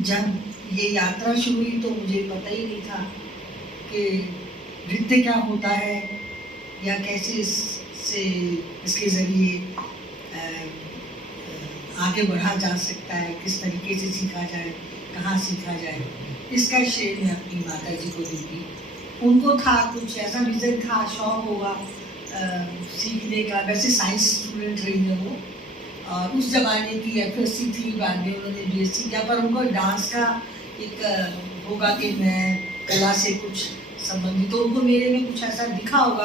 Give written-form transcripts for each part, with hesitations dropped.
जब ये यात्रा शुरू हुई तो मुझे पता ही नहीं था कि नृत्य क्या होता है या कैसे इसके ज़रिए आगे बढ़ा जा सकता है, किस तरीके से सीखा जाए, कहाँ सीखा जाए। इसका श्रेय मैं अपनी माता जी को दूँगी। उनको था कुछ ऐसा विज़न था, शौक होगा सीखने का। वैसे साइंस स्टूडेंट रही है वो, और उस ज़माने की FSC थी, बाद में उन्होंने BSc किया, पर उनको डांस का एक होगा कि मैं कला से कुछ संबंधित, तो उनको मेरे में कुछ ऐसा दिखा होगा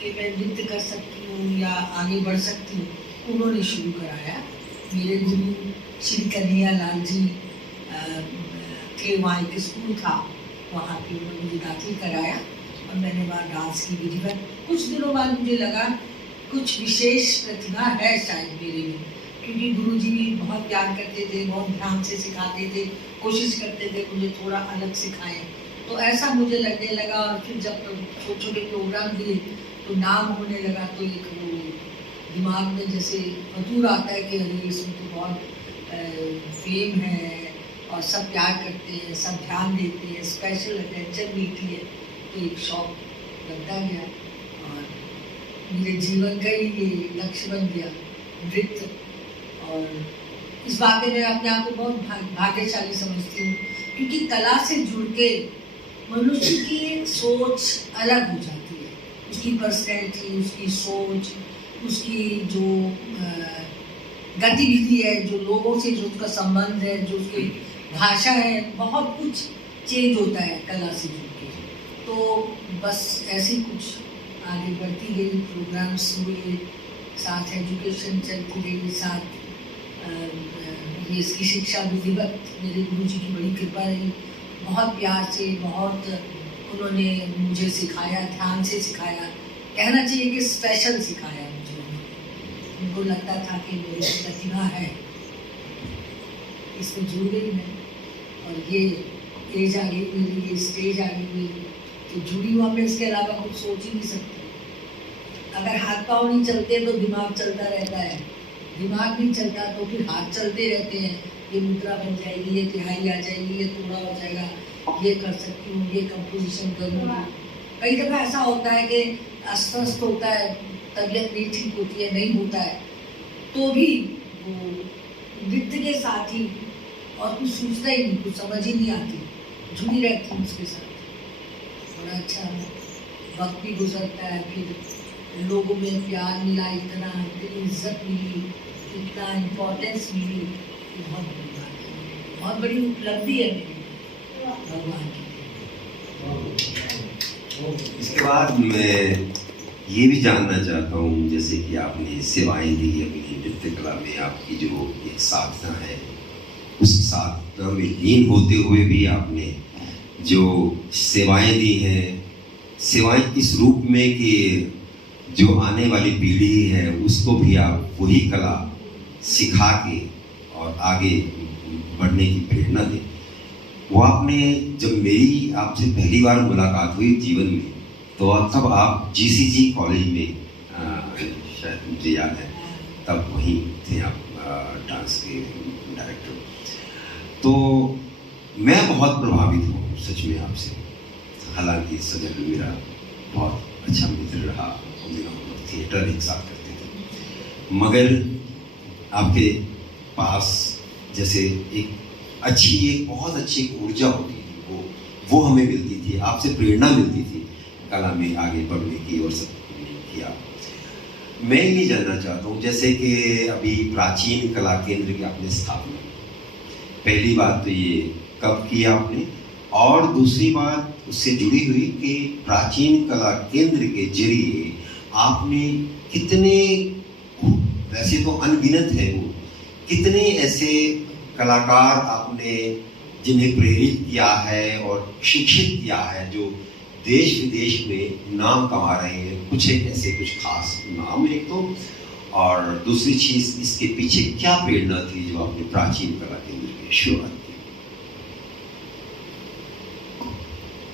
कि मैं नृत्य कर सकती हूँ या आगे बढ़ सकती हूँ। उन्होंने शुरू कराया। मेरे गुरु श्री कन्हैया लाल जी के वहाँ एक स्कूल था, वहाँ पे उन्होंने मुझे दाखिल कराया और मैंने वहाँ डांस की विधिवत। कुछ दिनों बाद मुझे लगा कुछ विशेष प्रतिभा है शायद मेरे में, क्योंकि गुरुजी भी बहुत प्यार करते थे, बहुत ध्यान से सिखाते थे, कोशिश करते थे मुझे थोड़ा अलग सिखाएं। तो ऐसा मुझे लगने लगा। और फिर जब छोटे छोटे प्रोग्राम दिए तो नाम होने लगा, तो एक वो दिमाग में जैसे फतूर आता है कि अरे इसमें तो बहुत फेम है और सब प्यार करते हैं, सब ध्यान देते हैं, स्पेशल अटेंशन मिलती है, तो एक शौक बनता गया और मेरे जीवन का ही ये लक्ष्य बन गया नृत्य। और इस बात में मैं अपने आप को बहुत भाग्यशाली समझती हूँ, क्योंकि कला से जुड़ के मनुष्य की सोच अलग हो जाती है। उसकी पर्सनैलिटी, उसकी सोच, उसकी जो गतिविधि है, जो लोगों से जो उसका संबंध है, जो उसकी भाषा है, बहुत कुछ चेंज होता है कला से जुड़ के। तो बस ऐसे ही कुछ आगे बढ़ती गई, प्रोग्राम्स हुए, साथ एजुकेशन चलती गई, साथ ये इसकी शिक्षा विधिवत मेरे गुरु जी की बड़ी कृपा रही। बहुत प्यार से, बहुत उन्होंने मुझे सिखाया, ध्यान से सिखाया, कहना चाहिए कि स्पेशल सिखाया मुझे। उनको लगता था कि मेरी प्रतिभा है, इसमें जुड़ गई मैं, और ये एज आ गई मेरी, ये स्टेज आ गई मेरी, तो जुड़ी हुआ मैं इसके अलावा कुछ सोच ही नहीं सकती। अगर हाथ पाँव नहीं चलते तो दिमाग चलता रहता है, दिमाग नहीं चलता तो फिर हाथ चलते रहते हैं। ये मुद्रा बन जाएगी, ये तिहाई आ जाएगी, ये थोड़ा हो जाएगा, ये कर सकती हूँ, ये कंपोजिशन करूँगी। कई दफ़ा ऐसा होता है कि अस्वस्थ होता है, तबीयत नहीं ठीक होती है, नहीं होता है, तो भी वो नृत्य के साथ ही और कुछ सोचता ही नहीं, कुछ समझ ही नहीं आती, जुड़ी रहती हूँ उसके साथ। बड़ा अच्छा वक्त भी गुजरता है, फिर लोगों में प्यार मिला, इतना इज्जत मिली, इतना इम्पोर्टेंस मिली, बहुत बड़ी बात है, बहुत बड़ी उपलब्धि है मेरी भगवान की। इसके बाद मैं ये भी जानना चाहता हूँ, जैसे कि आपने सेवाएं दी अपनी नृत्य कला में, आपकी जो एक साधना है, उस साधना में लीन होते हुए भी आपने जो सेवाएं दी हैं, सेवाएं इस रूप में कि जो आने वाली पीढ़ी है उसको भी आप वही कला सिखा के और आगे बढ़ने की प्रेरणा दें। वो आपने, जब मेरी आपसे पहली बार मुलाकात हुई जीवन में, तो तब आप GCG कॉलेज में, शायद मुझे याद है, तब वहीं थे आप, डांस के डायरेक्टर। तो मैं बहुत प्रभावित हूँ सच में आपसे। हालांकि सजल मेरा बहुत अच्छा मित्र रहा, हम थिएटर एक साथ करते थे, मगर आपके पास जैसे एक बहुत अच्छी ऊर्जा होती थी, वो हमें मिलती थी, आपसे प्रेरणा मिलती थी कला में आगे बढ़ने की और सब किया। मैं ये जानना चाहता हूँ, जैसे कि अभी प्राचीन कला केंद्र की आपने स्थापना, पहली बात तो ये कब किया आपने, और दूसरी बात उससे जुड़ी हुई कि प्राचीन कला केंद्र के जरिए आपने कितने, वैसे तो अनगिनत है वो, कितने ऐसे कलाकार आपने जिन्हें प्रेरित किया है और शिक्षित किया है, जो देश विदेश में नाम कमा रहे हैं। कुछ एक ऐसे कुछ खास नाम एक तो, और दूसरी चीज इसके पीछे क्या प्रेरणा थी जो आपने प्राचीन कला केंद्र की शुरुआत की?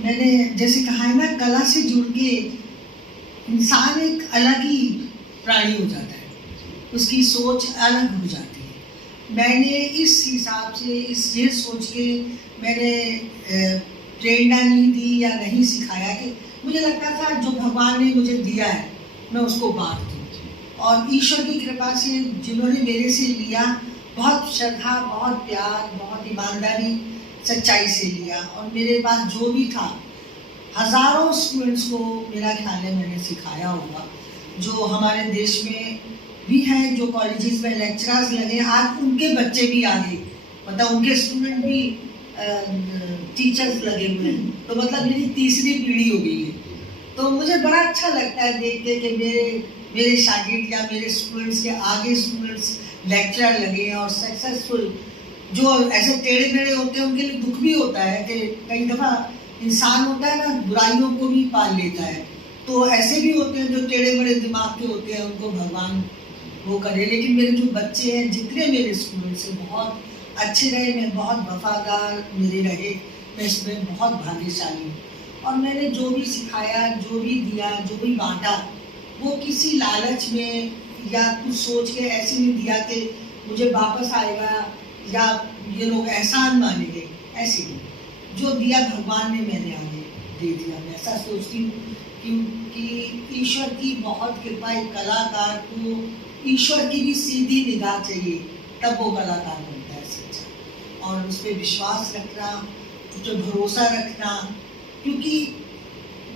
मैंने जैसे कहा है ना, कला से जुड़ के इंसान एक अलग ही प्राणी हो जाता है, उसकी सोच अलग हो जाती है। मैंने इस हिसाब से ये सोच के मैंने प्रेरणा नहीं दी या नहीं सिखाया कि मुझे लगता था जो भगवान ने मुझे दिया है मैं उसको बांट दूँ। और ईश्वर की कृपा से जिन्होंने मेरे से लिया, बहुत श्रद्धा, बहुत प्यार, बहुत ईमानदारी, सच्चाई से लिया। और मेरे पास जो भी था, हज़ारों स्टूडेंट्स को मेरा ख्याल है मैंने सिखाया होगा, जो हमारे देश में भी हैं, जो कॉलेजेस में लेक्चरर्स लगे, आज उनके बच्चे भी आगे, मतलब उनके स्टूडेंट भी टीचर्स लगे हुए हैं। तो मतलब मेरी तीसरी पीढ़ी हो गई है। तो मुझे बड़ा अच्छा लगता है देख के कि मेरे शागिर्द या मेरे स्टूडेंट्स के आगे स्टूडेंट्स लेक्चरर लगे और सक्सेसफुल। जो ऐसे टेढ़े मेढ़े होते हैं उनके लिए दुख भी होता है कि कई दफ़ा इंसान होता है ना, बुराइयों को भी पाल लेता है। तो ऐसे भी होते हैं जो टेढ़े मेढ़े दिमाग के होते हैं, उनको भगवान वो करे। लेकिन मेरे जो बच्चे हैं, जितने मेरे स्टूडेंट्स हैं, बहुत अच्छे रहे, मैं बहुत वफादार मेरे रहे, मैं इसमें बहुत भाग्यशाली हूँ। और मैंने जो भी सिखाया, जो भी दिया, जो भी बांटा, वो किसी लालच में या कुछ सोच के ऐसे नहीं दिया कि मुझे वापस आएगा या ये लोग एहसान मानेंगे, ऐसे नहीं। जो दिया भगवान ने मैंने आगे दे दिया। मैं ऐसा सोचती हूँ क्योंकि ईश्वर की बहुत कृपा है। कलाकार को ईश्वर की भी सीधी निगाह चाहिए, तब वो कलाकार बनता है सच्चा। और उस पर विश्वास रखना, उस पर भरोसा रखना, क्योंकि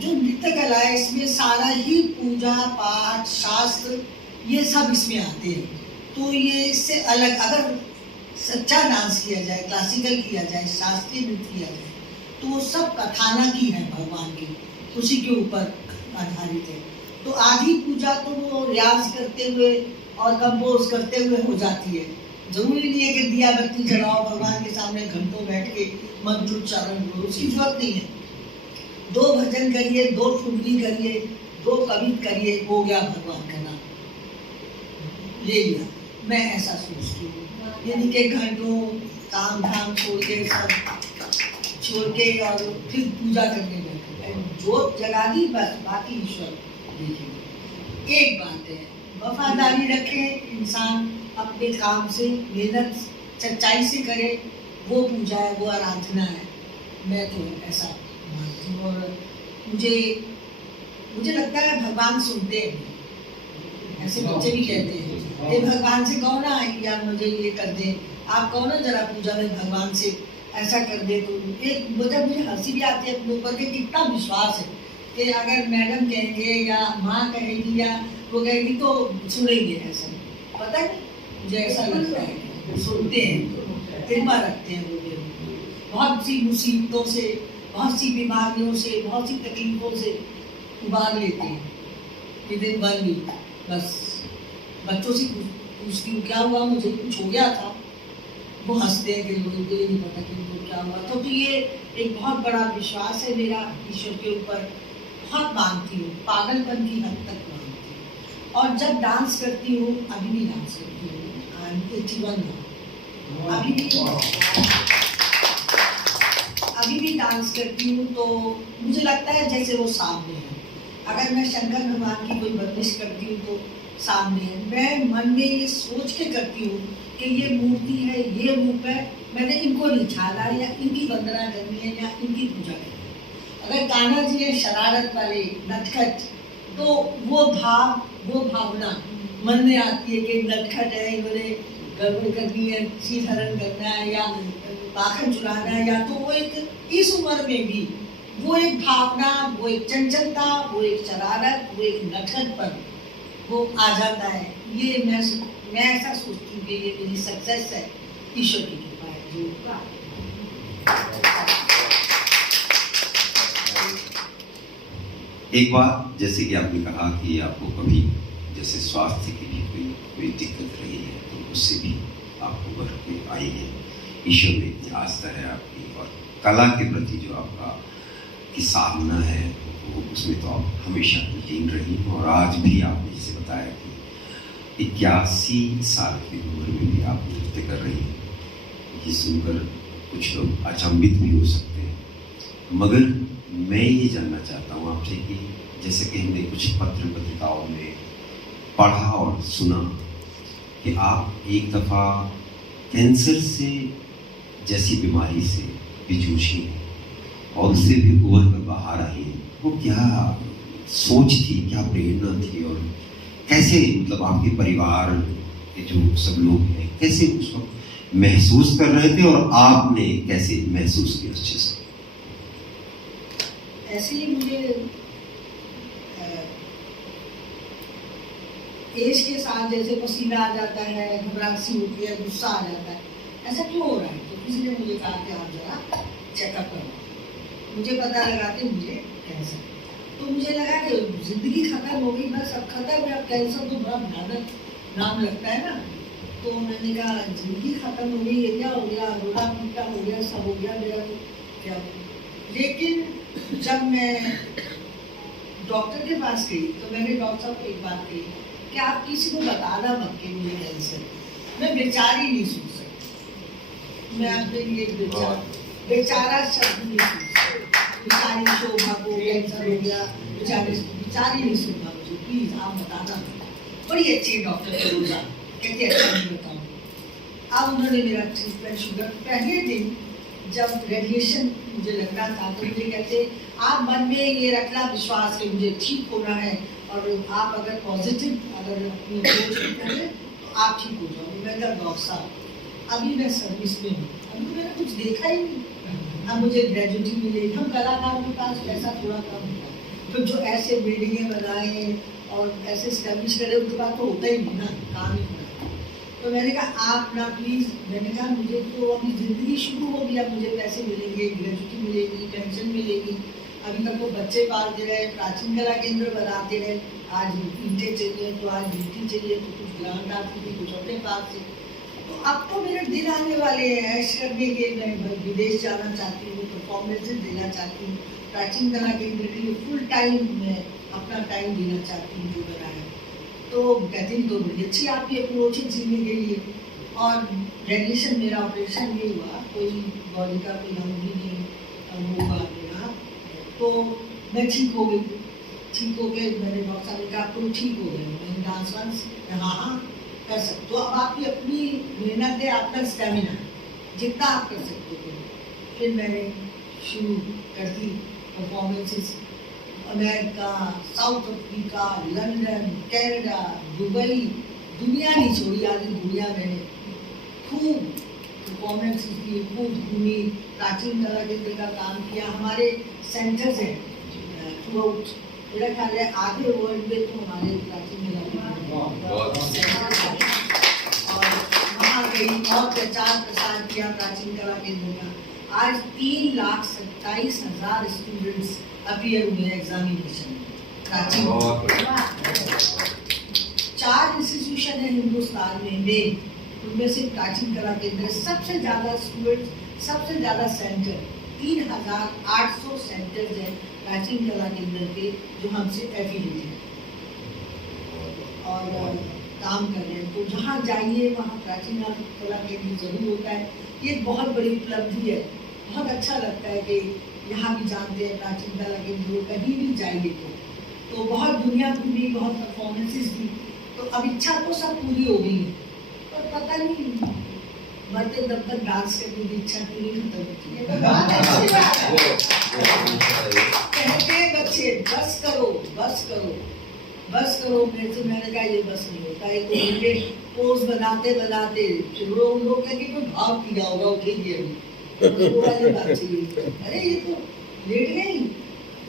जो नृत्य कला है इसमें सारा ही पूजा पाठ शास्त्र ये सब इसमें आते हैं। तो ये इससे अलग, अगर सच्चा डांस किया जाए, क्लासिकल किया जाए, शास्त्रीय नृत्य किया जाए, तो वो सब कथानक ही है भगवान की, उसी के ऊपर आधारित है। तो आधी पूजा तो वो रियाज करते हुए और कंपोज करते हुए हो जाती है। जरूरी नहीं है कि दिया बत्ती जलाओ भगवान के सामने घंटों बैठ के मंत्र उच्चारण करो, उसकी जरूरत नहीं है। 2 भजन करिए, 2 ठुमरी करिए, 2 कवित करिए, हो गया भगवान का नाम ले लिया। मैं ऐसा सोचती हूँ, यानी कि घंटों काम धाम छोड़ के, सब छोड़ के और फिर पूजा करने बैठे, जोत जगा दी बस, बाकी ईश्वर देखेंगे। एक बात है, वफादारी रखे इंसान, अपने काम से मेहनत सच्चाई से करे, वो पूजा है, वो आराधना है। मैं तो ऐसा मानती हूँ। और मुझे लगता है भगवान सुनते हैं। ऐसे बच्चे भी कहते हैं ये भगवान से कहो ना या मुझे ये कर दे, आप कहो ना जरा पूजा में भगवान से ऐसा कर दे। तो एक मुझे हंसी भी आती है अपने ऊपर कि कितना विश्वास है कि अगर मैडम कहेंगे या माँ कहेगी या वो कहेगी तो सुनेंगे। ऐसा पता नहीं, मुझे ऐसा लगता है सुनते हैं, कृपा रखते हैं। वो बहुत सी मुसीबतों से, बहुत सी बीमारियों से, बहुत सी तकलीफों से उबार लेते हैं। विदिन 1 वीक बस बच्चों से पूछती हूँ क्या हुआ, मुझे कुछ हो गया था, वो हंसते हैं कि मुझे ये नहीं पता कि उनको क्या हुआ। तो ये एक बहुत बड़ा विश्वास है मेरा ईश्वर के ऊपर। बहुत मानती हूँ, पागलपन की हद तक मानती हूँ। और जब डांस करती हूँ, अभी भी डांस करती हूँ, आई एम 81 now, अभी भी डांस करती हूँ। तो मुझे लगता है जैसे वो सामने है। अगर मैं शंकर भगवान की कोई बंदिश करती हूँ तो सामने है। मैं मन में ये सोच के करती हूँ कि ये मूर्ति है, ये रूप है, मैंने इनको नहीं छाला या इनकी वंदना करनी है या इनकी पूजा करनी है। अगर कान्हा जी है शरारत वाले, नटखट, तो वो भाव, वो भावना मन में आती है कि नटखट है, इन्होंने गड़बड़ करनी है, चीज हरण करना है या माखन चुराना है, या तो वो एक इस उम्र में भी वो एक भावना, वो एक चंचलता, वो एक शरारत, वो एक नटखटपन वो आ जाता है। ये मैं ऐसा सोचती हूँ कि ये मेरी सक्सेस है, ईश्वर की कृपा है। जो एक बात जैसे कि आपने कहा कि आपको कभी जैसे स्वास्थ्य की भी कोई दिक्कत रही है, तो उससे भी आपको बढ़ के आई है। ईश्वर में इतनी आस्था है आपकी, और कला के प्रति जो आपका की साधना है, वो उसमें तो आप हमेशा लीन रही हैं। और आज भी आपने जैसे बताया कि 81 साल की उम्र में भी आप नृत्य कर रही हैं। ये सुनकर कुछ लोग अचंभित भी हो सकते हैं, मगर मैं ये जानना चाहता हूँ आपसे कि जैसे कि हमने कुछ पत्र पत्रिकाओं में पढ़ा और सुना कि आप एक दफ़ा कैंसर से जैसी बीमारी से भी जूझी और उससे भी उभर कर बाहर आई, वो क्या सोच थी, क्या प्रेरणा थी, और कैसे मतलब आपके परिवार के जो सब लोग हैं कैसे उस वक्त महसूस कर रहे थे और आपने कैसे महसूस किया उस चीज़ को? ऐसे ही मुझे एज के साथ जैसे पसीना आ जाता है, घबराहट सी होती है, गुस्सा आ जाता है, ऐसा क्यों हो रहा है? तो किसी ने मुझे कहा कि आप जरा चेकअप करो। मुझे पता लगा कि मुझे कैंसर, तो मुझे लगा कि जिंदगी खत्म हो गई, बस अब खत्म है। अब कैंसर तो बड़ा भयानक नाम लगता है ना, तो मैंने कहा जिंदगी खत्म हो गई, ये क्या हो गया, रोना पीटा हो गया, सब हो गया मेरा, तो क्या हो गया। लेकिन जब मैं डॉक्टर के पास गई तो मैंने डॉक्टर साहब को एक बात कही कि आप किसी को बताना मत कि मुझे कैंसर, मैं बेचारी नहीं सुन सकती, मैं अपने लिए बेचारा शब्द नहीं सुन सकती। बेचारी शोभा को कैंसर हो गया, बेचारी नहीं सुनना मुझे, प्लीज आप बताना। बड़ी अच्छी डॉक्टर को रोजा कहते अच्छा नहीं बताऊँ। अब उन्होंने मेरा ट्रीटमेंट, शुगर पहले दिन जब रेडिएशन मुझे लगना था तो मुझे कहते आप मन में ये रखना विश्वास कि मुझे ठीक होना है, और आप अगर पॉजिटिव अगर अपनी अप्रोच करें तो आप ठीक हो जाओगे। मैं कहा डॉक्टर साहब अभी मैं सर्विस में हूँ, अभी तो मैंने कुछ देखा ही नहीं, अब मुझे ग्रेजुएटी मिलेगी। हम कलाकार के पास पैसा थोड़ा कम होता है, तो जो ऐसे बिल्डिंगें बनाए और ऐसे स्टैब्लिश करे उनके पास तो होता ही नहीं ना, काम ही होता। तो मैंने कहा आप ना प्लीज़, मैंने कहा मुझे तो अभी ज़िंदगी शुरू होगी, अब मुझे पैसे मिलेंगे, ग्रेजुएटी मिलेगी, पेंशन मिलेगी। अभी तक वो बच्चे पालते रहे, प्राचीन कला केंद्र बनाते रहे, आज ईंटें चाहिए तो आज मिट्टी चाहिए, तो कुछ ग्रांट आती थी कुछ अपने पास से। तो अब तो मेरे दिन आने वाले हैं ऐश करने के, मैं विदेश जाना चाहती हूँ, परफॉर्मेंसेज देना चाहती हूँ, प्राचीन कला केंद्र के लिए फुल टाइम मैं अपना टाइम देना चाहती हूँ जो बनाया। तो कहती तो बड़ी अच्छी आपकी अप्रोच है जीने के लिए। और रेडिएशन मेरा ऑपरेशन नहीं हुआ, कोई बॉडी का कोई अंग भी नहीं होगा मेरा, तो मैं ठीक हो गई। ठीक हो गए, मैंने डॉक्टर साहब ने कहा आप तो ठीक हो गए, मैंने डांस वांस हाँ कर सकते। तो अब आपकी अपनी मेहनत है, अपना स्टेमिना, जितना आप कर सकते थे। फिर मैंने शुरू कर दी performances, America, South Africa, London, Canada, Dubai, दुनिया नहीं छोड़ी, आधी दुनिया मैंने खूब परफॉर्मेंस की, खूब घूमी, प्राचीन कला केंद्र का काम किया। हमारे सेंटर्स हैं थ्रू आउट, मेरा ख्याल है आधे वर्ल्ड में तो हमारे प्राचीन कला केंद्र, और वहाँ गई और प्रचार प्रसार किया प्राचीन कला केंद्र का। आज 3,27,000 स्टूडेंट्स अपीयर हुए एग्जामिनेशन में। प्राचीन 4 इंस्टीट्यूशन है हिंदुस्तान में मेन, उनमें से प्राचीन कला केंद्र सबसे ज़्यादा स्टूडेंट्स, सबसे ज़्यादा सेंटर, 3,800 सेंटर्स हैं प्राचीन कला केंद्र के जो हमसे एफिलिएटेड हैं और काम कर रहे हैं। तो जहाँ जाइए वहाँ प्राचीन कला केंद्र जरूर होता है। ये बहुत बड़ी उपलब्धि है, बहुत अच्छा लगता है कि यहाँ भी जानते हैं प्राचीन कला केंद्र, कहीं भी जाइए तो बहुत दुनिया घूमी, बहुत परफॉर्मेंसेस दी, तो अब इच्छा तो सब पूरी हो गई है, पर पता नहीं मरते दब तक डांस करने की इच्छा पूरी खत्म होती है। कहते बच्चे बस करो बस करो बस करो, मेरे से मैंने कहा ये बस नहीं होता है। तो उनके पोज बनाते बनाते फिर लोग कहते कोई भाव किया होगा, उठेगी अभी थोड़ा ये बात चाहिए, अरे ये तो लेट गई,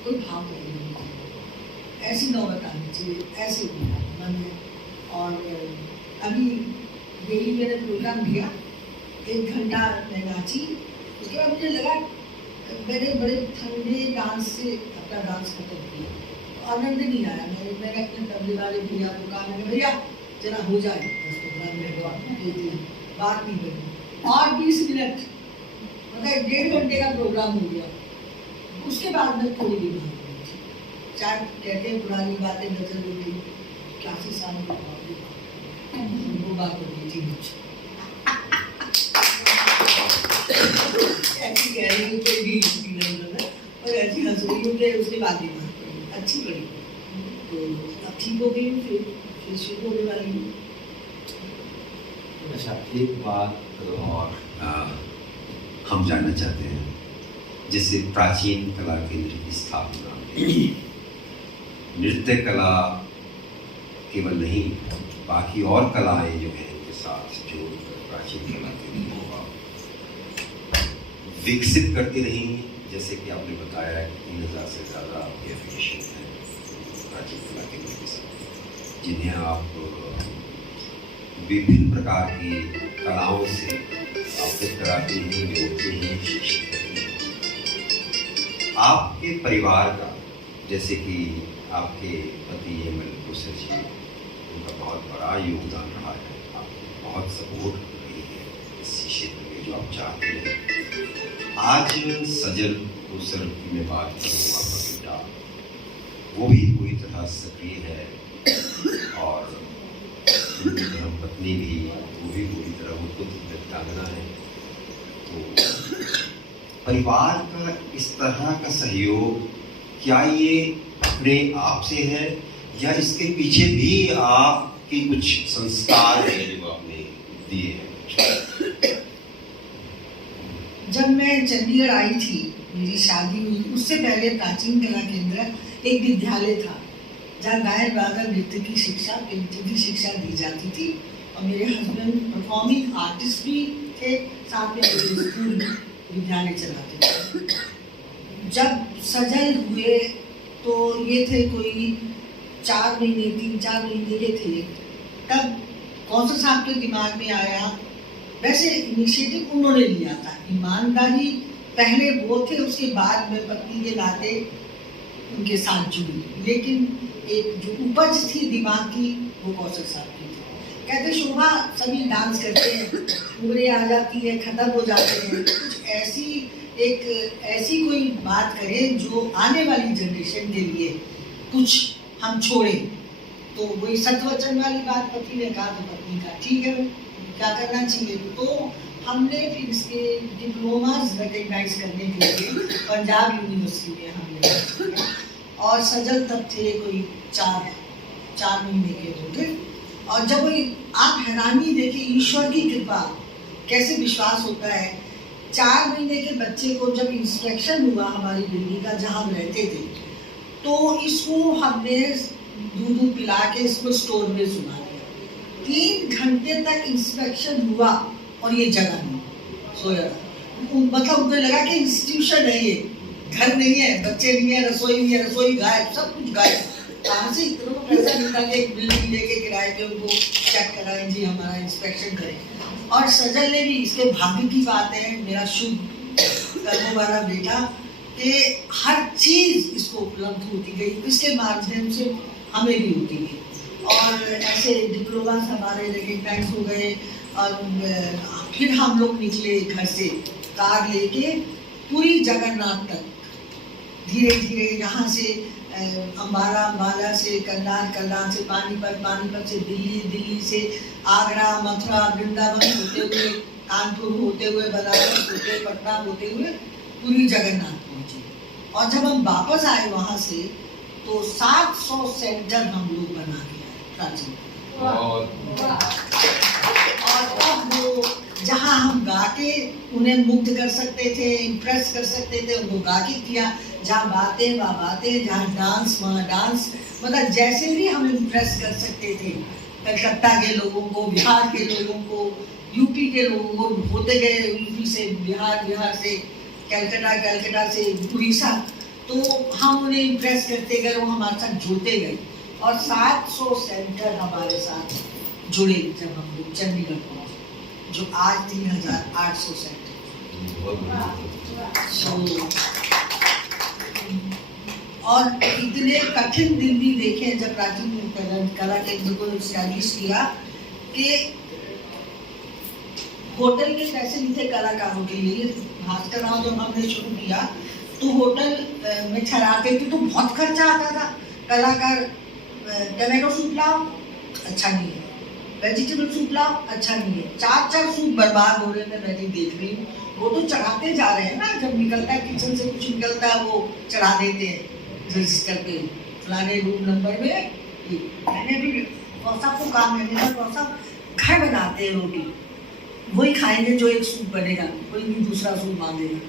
कोई भाव नहीं चाहिए, ऐसी नौबत आनी चाहिए, ऐसे मन है। और अभी यही मैंने प्रोग्राम दिया, 1 घंटा मैं नाची, उसके बाद मुझे लगा मैंने बड़े ठंडे डांस से अपना डांस खत्म किया, तो आनंद नहीं आया। मैंने अपने तबले वाले भैया को कहा, मैंने भैया जरा हो जाए 10-15 मिनट बात नहीं करी, और 20 मिनट मतलब 1.5 घंटे का प्रोग्राम हो गया। उसके बाद में थोड़ी बीमार हो गई थी, चार कहते हैं पुरानी बातें नजर हो गई, 81 साल की वो बात हो गई थी मुझे। ऐसी कह रही हूँ कोई भी और ऐसी हंस रही हूँ कि उसके बाद बीमार पड़ी, अच्छी पड़ी, तो अब ठीक हो गई हूँ, फिर शुरू होने वाली हूँ। तो अच्छा, एक बात और हम जानना चाहते हैं, जैसे प्राचीन कला केंद्र की स्थापना नृत्य कला केवल नहीं, बाकी और कलाएं जो हैं इनके साथ जो प्राचीन कला केंद्र को विकसित करती रही, जैसे कि आपने बताया कि 3000 से ज़्यादा आपके एफिलिएशन हैं प्राचीन कला केंद्र के साथ, जिन्हें आप विभिन्न प्रकार की कलाओं से अवगत कराती हैं, जोड़ती हैं, शिक्षित करती हैं। आपके परिवार का, जैसे कि आपके पति एमएल कुशल जी, उनका बहुत बड़ा योगदान रहा है, आपकी बहुत सपोर्ट रही है इस क्षेत्र में जो आप चाहते हैं। आज सजल कुशल की मैं बात करूँ, आपका बेटा, वो भी पूरी तरह सक्रिय है और उनकी धर्मपत्नी भी, वो भी पूरी तरह, वो खुद नृत्यांगना है। तो परिवार का इस तरह का सहयोग, क्या ये अपने आप से है या इसके पीछे भी आपके कुछ संस्कार हैं जो आपने दिए हैं? जब मैं चंडीगढ़ आई थी, मेरी शादी हुई, उससे पहले प्राचीन कला केंद्र एक विद्यालय था जहाँ गायन वादन नृत्य की शिक्षा, पेंटिंग की शिक्षा दी जाती थी। और मेरे हस्बैंड परफॉर्मिंग आर्टिस्ट भी थे, साथ में स्कूल विद्यालय चलाते थे। जब सजल हुए तो ये थे कोई 4 महीने, 3-4 महीने के थे, तब कौशल साहब के दिमाग में आया, वैसे इनिशिएटिव उन्होंने लिया था, ईमानदारी पहले वो थे, उसके बाद में पत्नी के नाते उनके साथ जुड़ी, लेकिन एक जो उपज थी दिमाग की वो कौशल साहब की थी। कहते शोभा सभी डांस करते हैं, उम्रें आ जाती है, खत्म हो जाते हैं, कुछ ऐसी कोई बात करें जो आने वाली जनरेशन के लिए कुछ हम छोड़ें। तो वही सत्वचन वाली बात पति ने कहा, तो पत्नी का ठीक है, क्या करना चाहिए। तो हमने फिर इसके डिप्लोमास रिकग्नाइज करने के लिए पंजाब यूनिवर्सिटी में हमने, और सजल तब थे कोई 4 महीने के होते। और जब आप हैरानी देखिए, ईश्वर की कृपा, कैसे विश्वास होता है। 4 महीने के बच्चे को जब इंस्पेक्शन हुआ हमारी बिल्डिंग का जहाँ हम रहते थे, तो इसको हमने दूध पिला के इसको स्टोर में सुना दिया। 3 घंटे तक इंस्पेक्शन हुआ और ये जगह नहीं, सोया। मतलब मुझे लगा कि इंस्टीट्यूशन है ये, घर नहीं है, बच्चे नहीं है, रसोई नहीं है, रसोई गायब, सब कुछ गायब। कहाँ से इतना पैसा मिलता कि एक बिल्डिंग लेके किराए पे उनको चेक कराएं, जी हमारा इंस्पेक्शन करें। और सजल ने भी, इसके भाग्य की बात है, मेरा शुभ कर्मों वाला बेटा, कि हर चीज़ इसको उपलब्ध होती गई, इसके माध्यम से हमें भी होती गई। और ऐसे डिप्लोमा हमारे रिकग्नाइज हो गए। और फिर हम लोग निकले घर से कार लेके पूरी जगन्नाथ तक, धीरे धीरे यहाँ से अम्बाला, अम्बाला से करनाल, करनाल से पानीपत, पानीपत से दिल्ली, दिल्ली से आगरा, मथुरा, वृंदावन होते हुए, कानपुर होते हुए, बनारस होते, पटना होते हुए पूरी जगन्नाथ पहुँचे। और जब हम वापस आए वहाँ से, तो 700 सेंटर हम लोग बना के आए प्राचीन। और अब वो जहाँ हम गा के उन्हें मुग्ध कर सकते थे, इम्प्रेस कर सकते थे, उनको गा के किया। जहाँ बातें वहाँ बातें, जहाँ डांस वहाँ डांस, मतलब जैसे भी हम इम्प्रेस कर सकते थे कलकत्ता के लोगों को, बिहार के लोगों को, यूपी के लोगों को, होते गए यूपी से बिहार, बिहार से कलकत्ता, कलकत्ता से उड़ीसा। तो हम उन्हें इम्प्रेस करते गए, वो हमारे साथ जुड़ते गए। और 700 सेंटर हमारे साथ जुड़े जब हम लोग चंडीगढ़ पहुँचे, जो आज 3800 सेंटर। और इतने कठिन दिन भी देखे जब प्राचीन कला केंद्र को स्टैब्लिश किया, कि होटल के पैसे नहीं थे कलाकारों के लिए। भास्कर राव जब हमने शुरू किया तो होटल में ठहराते थे तो बहुत खर्चा आता था। कलाकार टमेटो सूप लाओ, अच्छा नहीं है, वेजिटेबल सूप लाओ, अच्छा नहीं है, 4 सूप बर्बाद हो रहे थे। मैं देख रही हूँ, वो तो चढ़ाते जा रहे हैं ना, जब निकलता है किचन से कुछ निकलता है वो चढ़ा देते हैं रजिस्टर पे, फलाने रूम नंबर में। मैंने भी सबको काम है, घर बनाते हैं रोटी, वही खाएंगे जो एक सूप बनेगा, कोई भी दूसरा सूप मांगेगा।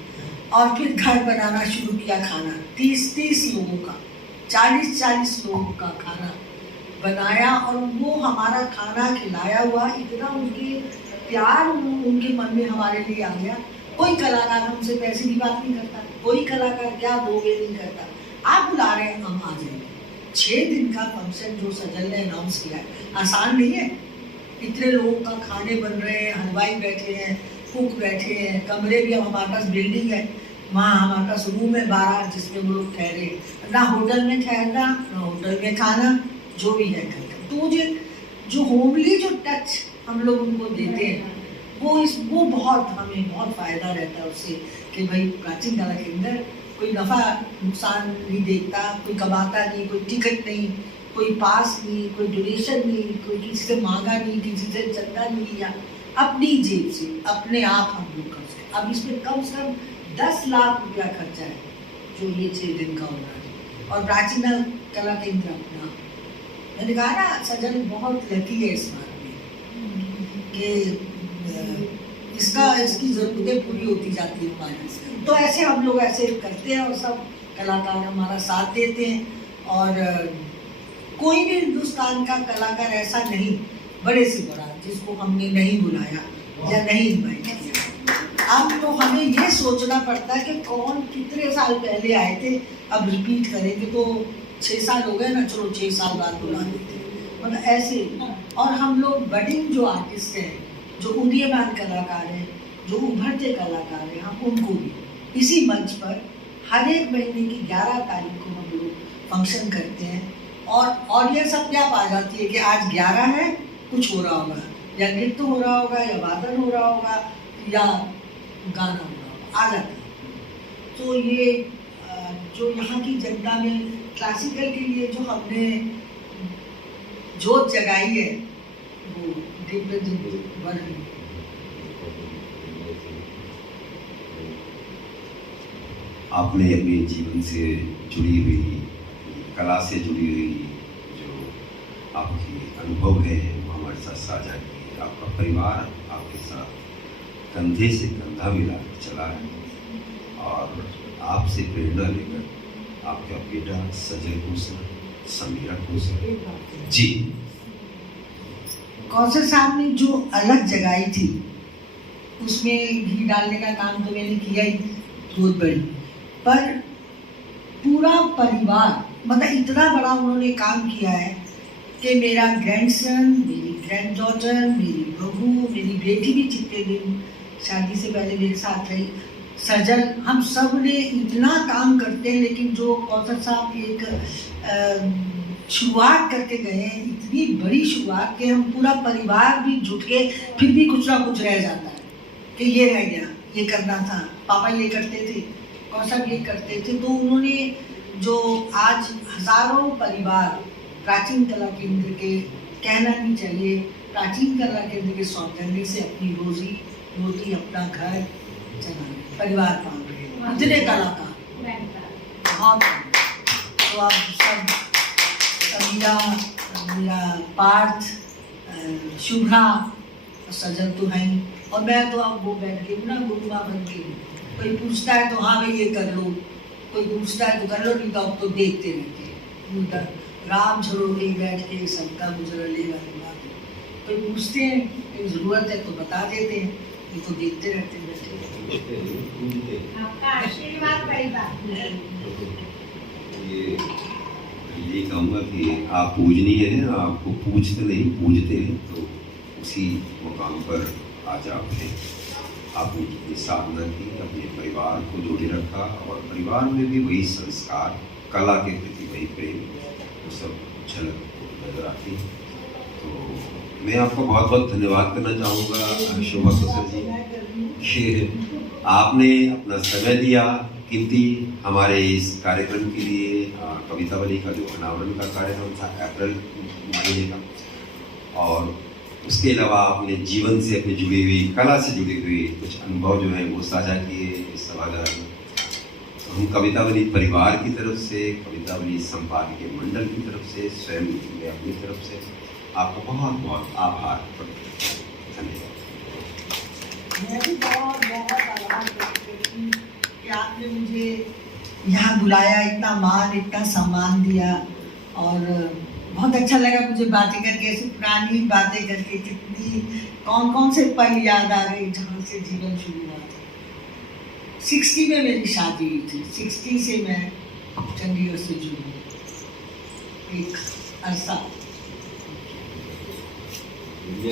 और फिर घर बनाना शुरू किया खाना, 30-30 लोगों का, 40-40 लोगों का खाना बनाया। और वो हमारा खाना खिलाया हुआ इतना उनके प्यार उनके मन में हमारे लिए आ गया। कोई कलाकार हमसे पैसे की बात नहीं करता, कोई कलाकार क्या दोगे नहीं करता, आप बुला रहे हैं हम आ जाएंगे। 6 दिन का फंक्शन जो सजल ने अनाउंस किया है, आसान नहीं है। इतने लोगों का खाने बन रहे हैं, हलवाई बैठे हैं, कुक बैठे हैं, कमरे भी, अब हमारे पास बिल्डिंग है, वहाँ हमारे पास रूम है 12 जिसमें वो लोग ठहरे, ना होटल में ठहरना ना होटल में खाना, जो भी है करना। तो जो होमली जो टच हम लोग उनको देते हैं वो बहुत हमें बहुत फ़ायदा रहता है उससे, कि भाई प्राचीन कला केंद्र कोई नफ़ा नुकसान नहीं देखता, कोई कमाता नहीं, कोई टिकट नहीं, कोई पास नहीं, कोई डोनेशन नहीं, कोई किसी से मांगा नहीं, किसी से चंदा नहीं लिया, अपनी जेब से अपने आप हम लोग कर सकते। अब इसमें कम से कम 10 लाख रुपया खर्चा है जो ये 6 दिन का हो रहा है। और प्राचीन कला केंद्र अपना, मैंने कहा ना सजल बहुत लकी है इस बात में कि इसकी ज़रूरतें पूरी होती जाती है हमारी। तो ऐसे हम लोग ऐसे करते हैं और सब कलाकार हमारा साथ देते हैं। और कोई भी हिंदुस्तान का कलाकार ऐसा नहीं, बड़े से बड़ा, जिसको हमने नहीं बुलाया या नहीं इन्वाइट किया। अब तो हमें ये सोचना पड़ता है कि कौन कितने साल पहले आए थे, अब रिपीट करेंगे तो 6 साल हो गए ना, चलो 6 साल बाद बुला देते हैं, मतलब ऐसे। और हम लोग बडिंग जो आर्टिस्ट हैं, जो उदीयमान कलाकार हैं, जो उभरते कलाकार हैं, हम उनको भी इसी मंच पर हर एक महीने की 11 तारीख को हम लोग फंक्शन करते हैं। और ऑडियंस अपने आप आ जाती है कि आज 11 है, कुछ हो रहा होगा, या नृत्य हो रहा होगा, या वादन हो रहा होगा, या गाना हो रहा होगा, आ जाती है। तो ये जो यहाँ की जनता में क्लासिकल के लिए जो हमने जोत जगाई है, वो दिव्य दिव्य बढ़ रही है। आपने अपने जीवन से जुड़ी हुई, कला से जुड़ी हुई जो आपकी अनुभव है वो हमारे साथ साझा किए। आपका परिवार आपके साथ कंधे से कंधा मिला चला है और आपसे प्रेरणा लेकर आपका बेटा सजल कौशल, समीरा कौशल जी, कौशल साहब ने जो अलग जगाई थी उसमें घी डालने का काम तो मैंने किया ही बहुत बड़ी, पर पूरा परिवार, मतलब इतना बड़ा उन्होंने काम किया है कि मेरा ग्रैंडसन, मेरी ग्रैंड डॉटर, मेरी बहू, मेरी बेटी भी जितने दिन शादी से पहले मेरे साथ रही, सजल, हम सब ने इतना काम करते हैं। लेकिन जो कौशल साहब एक शुरुआत करके गए हैं, इतनी बड़ी शुरुआत कि हम पूरा परिवार भी जुट के फिर भी कुछ ना कुछ रह जाता है कि ये रह गया, ये करना था, पापा ये करते थे, कौशल ये करते थे। तो उन्होंने जो आज हजारों परिवार प्राचीन कला केंद्र के, कहना नहीं चाहिए, प्राचीन कला केंद्र के सौजन्य से अपनी रोजी रोटी, अपना घर चला रहे, परिवार पाल रहे हैं, इतने कलाकार बहुत। तो आप सब, समीरा, मेरा पार्थ, शुभ्रा, सजल तो हैं, और मैं तो अब वो बैठ के ना गुरु माँ बन के, कोई पूछता है तो हाँ भाई ये कर लो, कोई पूछता है तो कर लो, नहीं तो अब तो देखते रहते हैं, राम झरोके बैठ के सबका गुजर लेगा। कोई पूछते हैं, कोई ज़रूरत है तो बता देते हैं, ये तो देखते रहते हैं बैठे। आपका आशीर्वाद बड़ी बात है। ये कहूँगा कि आप पूजनीय हैं, आपको पूजते नहीं पूजते हैं, तो उसी मुकाम पर आज आप हैं। आपने जितनी साधना की, अपने परिवार को जोड़े रखा, और परिवार में भी वही संस्कार, कला के प्रति वही प्रेम, वो सब झलक नजर आती है। तो मैं आपको बहुत बहुत धन्यवाद करना चाहूँगा शोभा कौशल जी कि आपने अपना समय दिया कीमती हमारे इस कार्यक्रम के लिए। कवितावली का जो अनावरण का कार्यक्रम था अप्रैल महीने का, और उसके अलावा अपने जीवन से, अपनी जुड़ी हुई कला से जुड़ी हुई कुछ अनुभव जो है वो साझा किए इस सभागार में। तो हम कवितावली परिवार की तरफ से, कवितावली संपादकीय मंडल की तरफ से, स्वयं मैं अपनी तरफ से आपको बहुत बहुत आभार प्रकट करते हैं। धन्यवाद। मैं भी बहुत बहुत आभार व्यक्त करती हूँ कि आपने मुझे यहाँ बुलाया, इतना मान इतना सम्मान दिया और बहुत अच्छा लगा मुझे बातें करके, ऐसी पुरानी बातें करके। कितनी कौन कौन से पल याद आ गए जहाँ से जीवन शुरू हुआ था। 60 में मेरी शादी हुई थी, 60 से मैं चंडीगढ़ से जुड़ी एक अरसा।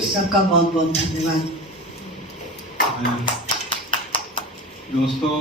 सबका बहुत बहुत धन्यवाद। दोस्तों